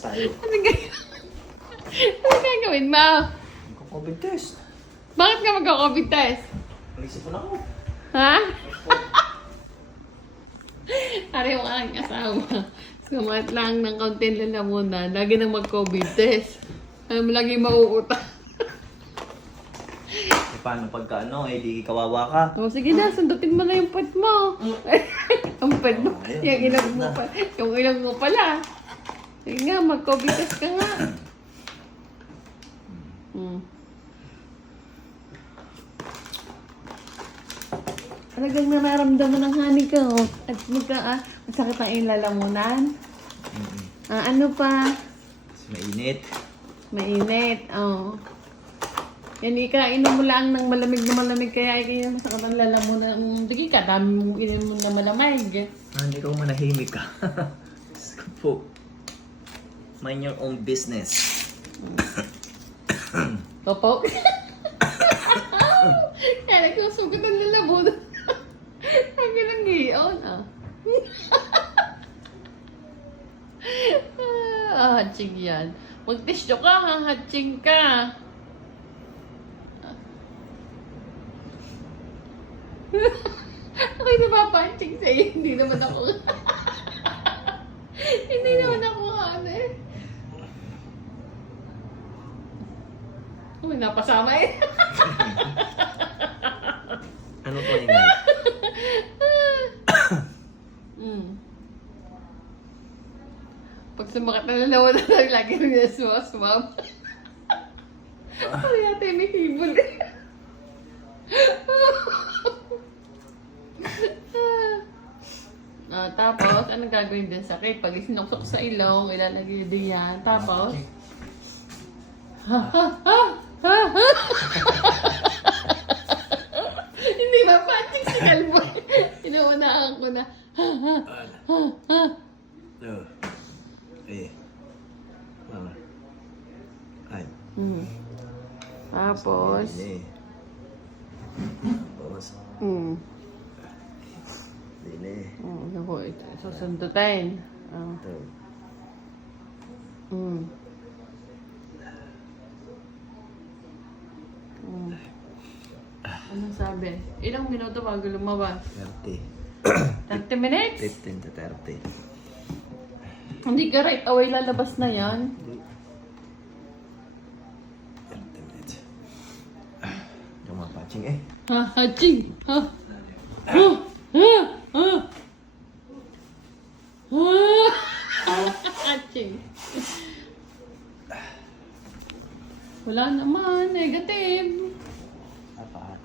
Tayo. Ano gagawin mo? Magko-COVID test. Bakit ka magka-COVID test? Nagsipon ako. Ha? Ari yung aking asawa. Sumat lang ng kaunting lalamunan. Lagi nang mag-COVID test. Lagi mauutang. Paano pagka di kawawa ka? O sige na, sundutin mo na yung pet mo. Ang pet mo. Yung ilong mo pa. Yung ilong mo pala. Sige nga, mag-COVID test ka nga. Talagang nararamdaman ng honey ko. At masakit ang iyong lalamunan. Ano pa? Mainit. Mainit. Yan, inom mo lang ng malamig na malamig. Kaya ikaya masakit ang lalamunan. Sige ka, dami mong inom na malamig. Hindi ka manahimik ka. Diyos ko po. Mind your own business. Popo. Kaya nagsusugat ang lalamunan. Ang ilang giyon, Hatsing yan. Mag-tissue ka, hatsing ka. Ako'y napapanching sa'yo. Hindi naman ako. Hindi naman ako Uy, napasama eh. Ano to ingay? Pag sumakat na lalawa na lang, lagi rin niya sumam. Ano yata yung may hibol eh. Tapos, anong gagawin din sa sakit? Pag isinuksok sa ilong, ilalagay din yan. Tapos, hindi ba patik si Kalboy? Inuunahan ko na. Mama. Ay. Tapos, Tapos. Dili. Ako, susundutin. Ito. Anong sabi? Ilang minuto bago lumabas? 30. 30 minutes? 15 to 30. Hindi ka right away lalabas na yan. 30 minutes. Yung mga patching eh. Haching! Haching! Wala naman, negative. Apat.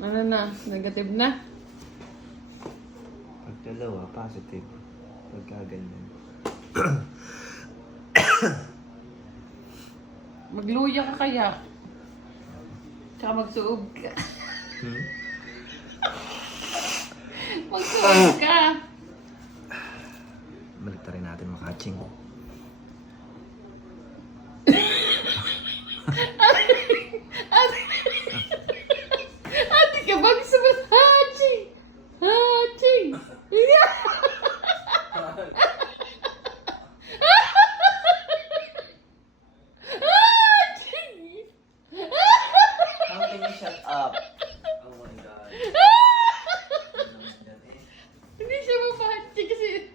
Ano na, negative na. Pag dalawa, positive. Pagka ganyan. Magluya ka kaya. Tsaka magsuog ka. Magsuog ka. Balik rin natin makaching. Ate ka ba? Gusto mo? Haching! Haching! How can you shut up? Oh my God. Hindi siya mapahaching kasi...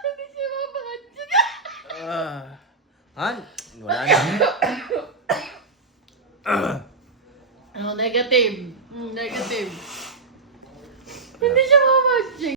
Hindi siya mapahaching. Han? Wala na. Negative. Negative. Hindi siya